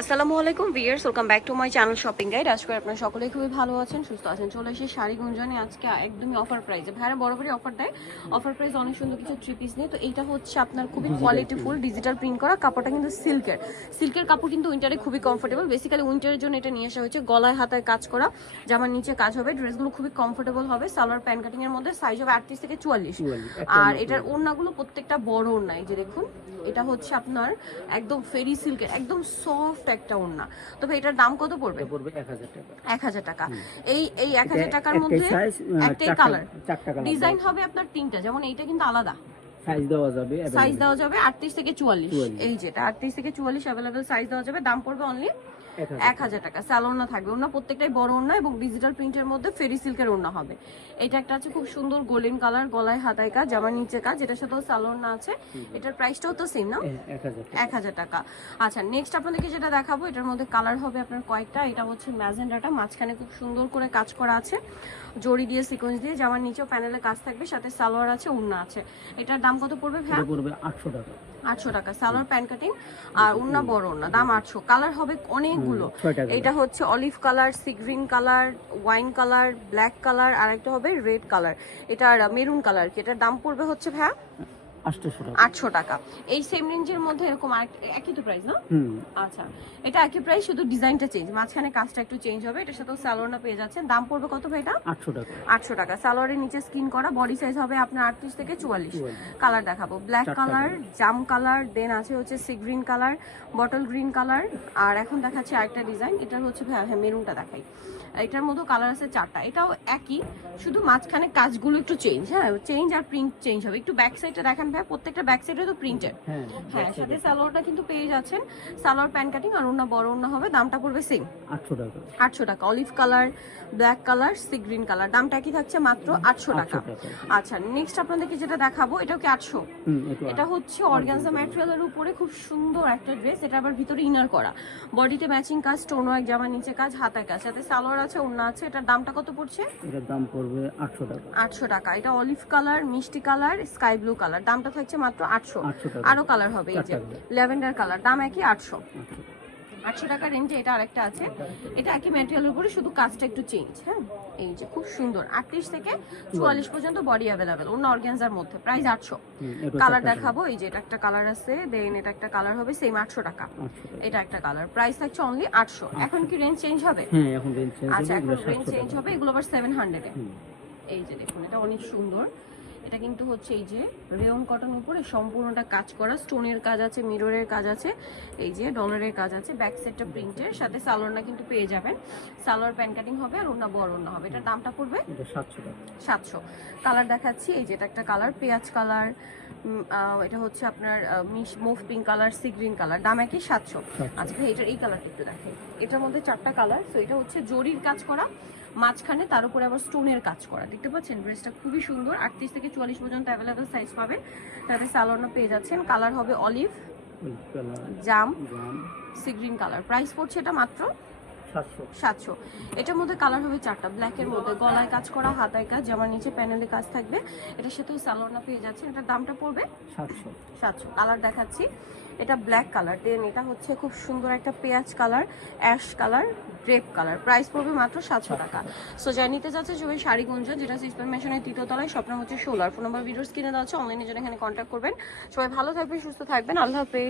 আসসালামু আলাইকুম viewers, welcome back to my channel shopping guide. আজকে আপনারা সকলেই খুবই ভালো আছেন, সুস্থ আছেন। চলে এসে শাড়ি গুঞ্জনে আজকে একদমই অফার প্রাইসে। ভাইরা বরাবরই অফার দেয়, অফার প্রাইস অনেক সুন্দর কিছু থ্রি পিস নিয়ে। তো এইটা হচ্ছে আপনার খুবই কোয়ালিটিফুল ডিজিটাল প্রিন্ট করা, কাপড়টা কিন্তু সিল্কের কাপড়, কিন্তু উইন্টারে খুবই কমফোর্টেবল। বেসিক্যালি উইন্টারের জন্য এটা নিয়ে আসা হয়েছে। গলায় হাতায় কাজ করা, জামার নিচে কাজ হবে, ড্রেসগুলো খুবই কমফোর্টেবল হবে। সালোয়ার প্যান্ট কাটিং এর মধ্যে সাইজ হবে 38 থেকে 44। আর এটার ওড়নাগুলো প্রত্যেকটা বড় ওড়না, এই যে দেখুন, এটা হচ্ছে আপনার একদম ফেরি সিল্কের একদম সফট একটা ওড়না। তবে এটার দাম কত পড়বে? 1000 টাকা। এই 1000 টাকার মধ্যে একটাই কালার, ডিজাইন হবে আপনার তিনটা। যেমন এইটা কিন্তু আলাদা সাইজ দেওয়া যাবে 38 থেকে 44। এই যেটা 38 থেকে 44 अवेलेबल সাইজ দেওয়া যাবে। দাম পড়বে অনলি 1000 টাকা। স্যালোনা থাকবে, ওনা প্রত্যেকটাই বড় ওনা এবং ডিজিটাল প্রিন্টের মধ্যে ফেরি সিল্কের ওনা হবে। এটা একটা আছে খুব সুন্দর গোল্ডেন কালার, গলায় হাতায় কাজ, জামার নিচে কাজ, এটার সাথেও স্যালোনা আছে। এটার প্রাইসটাও তো সেম না, 1000 টাকা। আচ্ছা, নেক্সট আপনাদেরকে যেটা দেখাবো, এটার মধ্যে কালার হবে আপনার কয়েকটা। এটা হচ্ছে ম্যাজেন্ডাটা, মাঝখানে খুব সুন্দর করে কাজ করা আছে, জড়ি দিয়ে সিকোয়েন্স দিয়ে, জামার নিচেও প্যানেলে কাজ থাকবে, সাথে সালোয়ার আছে, ওড়না আছে। এটার দাম কত পড়বে ভাই? পড়বে 800 টাকা। 800 টাকা সালোয়ার প্যান্ট কাটিং আর ওড়না বড় ওড়না, দাম 800। কালার হবে অনেকগুলো। এটা হচ্ছে olive colour, sea green colour, wine colour, black colour, আর একটা হবে রেড কালার, এটা মেরুন কালার। কি এটার দাম পড়বে হচ্ছে ভাইয়া 800 টাকা। এই সেম রেঞ্জের মধ্যে এরকম একই তো প্রাইস না? আচ্ছা, এটা একই প্রাইস, শুধু ডিজাইনটা চেঞ্জ, মাঝখানে কাজটা একটু চেঞ্জ হবে। এটার সাথেও সালোয়ারটা পেয়ে যাচ্ছেন। দাম পড়বে কত ভাই এটা? 800 টাকা। 800 টাকা। সালোয়ারের নিচে স্কিন করা, বডি সাইজ হবে আপনার 38 থেকে 44। কালার দেখাবো, ব্ল্যাক কালার, জাম কালার, দেন আছে হচ্ছে sea green colour, bottle green colour, আর এখন দেখাচ্ছি আরেকটা ডিজাইন। এটার হচ্ছে হ্যাঁ মেরুনটা দেখাই। এটার মধ্যে কালার আছে 4টা। এটাও একই, শুধু মাঝখানে কাজগুলো একটু চেঞ্জ, হ্যাঁ চেঞ্জ, আর প্রিন্ট চেঞ্জ হবে। একটু ব্যাক সাইডটা দেখেন ভাই, প্রত্যেকটা ব্যাক সাইডে তো প্রিন্টেড। হ্যাঁ, সাথে সালোয়ারটা কিন্তু পেয়ে যাচ্ছেন, সালোয়ার প্যান্ট কাটিং আর ওড়না বড় ওড়না হবে। দামটা পড়বে সেম 800 টাকা। 800 টাকা। Olive colour, black colour, sea green colour, দামটা কি থাকছে? মাত্র 800 টাকা। আচ্ছা, নেক্সট আপনাদেরকে যেটা দেখাবো, এটাও কি 800? এটা হচ্ছে অর্গানজা ম্যাটেরিয়ালের উপরে খুব সুন্দর একটা ড্রেস। এটা আবার ভিতরে ইনার করা, বডিতে ম্যাচিং কাজ, স্টোন ওয়ার্ক, জামার নিচে কাজ, হাতায় কাজ, সাথে সালোয়ার আছে, ওড়না আছে। এটার দামটা কত পড়ছে? এটার দাম পড়বে 800 টাকা। 800 টাকা। এটা অলিভ কালার, মিষ্টি কালার, স্কাই ব্লু কালার, দামটা থাকছে মাত্র 800 টাকা। আরো কালার হবে, এই যে ল্যাভেন্ডার কালার, দাম একই 800 টাকা রেঞ্জে। এটা আরেকটা আছে, এটা একই ম্যাটেরিয়ালের উপরে, শুধু কাজটা একটু চেঞ্জ। হ্যাঁ, এই যে খুব সুন্দর, 38 থেকে 44 পর্যন্ত বডি অ্যাভেলেবেল, অন্য অর্গানজার মধ্যে, প্রাইস 800। কালার দেখাবো, এই যে এটা একটা কালার আছে, দেন এটা একটা কালার হবে সেম 800 টাকা। এটা একটা কালার, প্রাইস থাকছে অনলি 800। এখন কি রেঞ্জ চেঞ্জ হবে? হ্যাঁ, এখন রেঞ্জ চেঞ্জ হবে। আচ্ছা, এখন রেঞ্জ চেঞ্জ হবে, এগুলো আবার 700 এ। এই যে দেখুন, এটা অনেক সুন্দর। এটা কিন্তু হচ্ছে এই যে রেয়ন কটন উপরে সম্পূর্ণটা কাজ করা, স্টোনের কাজ আছে, মিররের কাজ আছে, এই যে ডলারের কাজ আছে, ব্যাক সাইডটা প্রিন্টের, সাথে সালোয়ারটা কিন্তু পেয়ে যাবেন। সালোয়ার প্যান্ট কাটিং হবে আর ওড়না বড় ওড়না হবে। এটার দামটা পড়বে 700 টাকা। 700। কালার দেখাচ্ছি, এই যে এটা একটা কালার, পেঁয়াজ কালার, এটা হচ্ছে আপনার move pink colour, sea green colour, দাম একই 700। আচ্ছা, এটার এই কালারটা একটু দেখেন। এটার মধ্যে 4টা কালার। তো এটা হচ্ছে জরির কাজ করা, মাঝখানে তার উপরে আবার স্টোনের কাজ করা, দেখতে পাচ্ছেন। ড্রেসটা খুবই সুন্দর, 38 থেকে 44 পর্যন্ত অ্যাভেলেবল সাইজ পাবেন। তাতে সালোয়ারটা পেয়ে যাচ্ছেন। কালার হবে অলিভ, জাম, সি গ্রিন কালার, প্রাইস পড়ছে এটা মাত্র 700। এটার মধ্যে কালার হবে 4টা, ব্ল্যাকের মধ্যে, গলায় কাজ করা, হাতায় কাজ, জামার নিচে প্যানেলে কাজ থাকবে। এটার সাথেও সালোয়ারটা পেয়ে যাচ্ছেন। এটার দামটা পড়বে 700। কালার দেখাচ্ছি, এটা ব্ল্যাক কালার, দেন এটা হচ্ছে খুব সুন্দর একটা পেঁয়াজ colour, ash colour, grape colour, price পড়বে মাত্র 700 টাকা। সো যাই নিতে যাচ্ছে সবাই শাড়িগঞ্জ, যেটা সিস্টেম মেশনের 3য় তলায়, স্বপ্ন হচ্ছে 16। ফোন নাম্বার ভিডিওস কিনে দেওয়া হচ্ছে, অনলাইনে জন্য এখানে কন্ট্যাক্ট করবেন। সবাই ভালো থাকবেন, সুস্থ থাকবেন, আল্লাহ হাফেজ।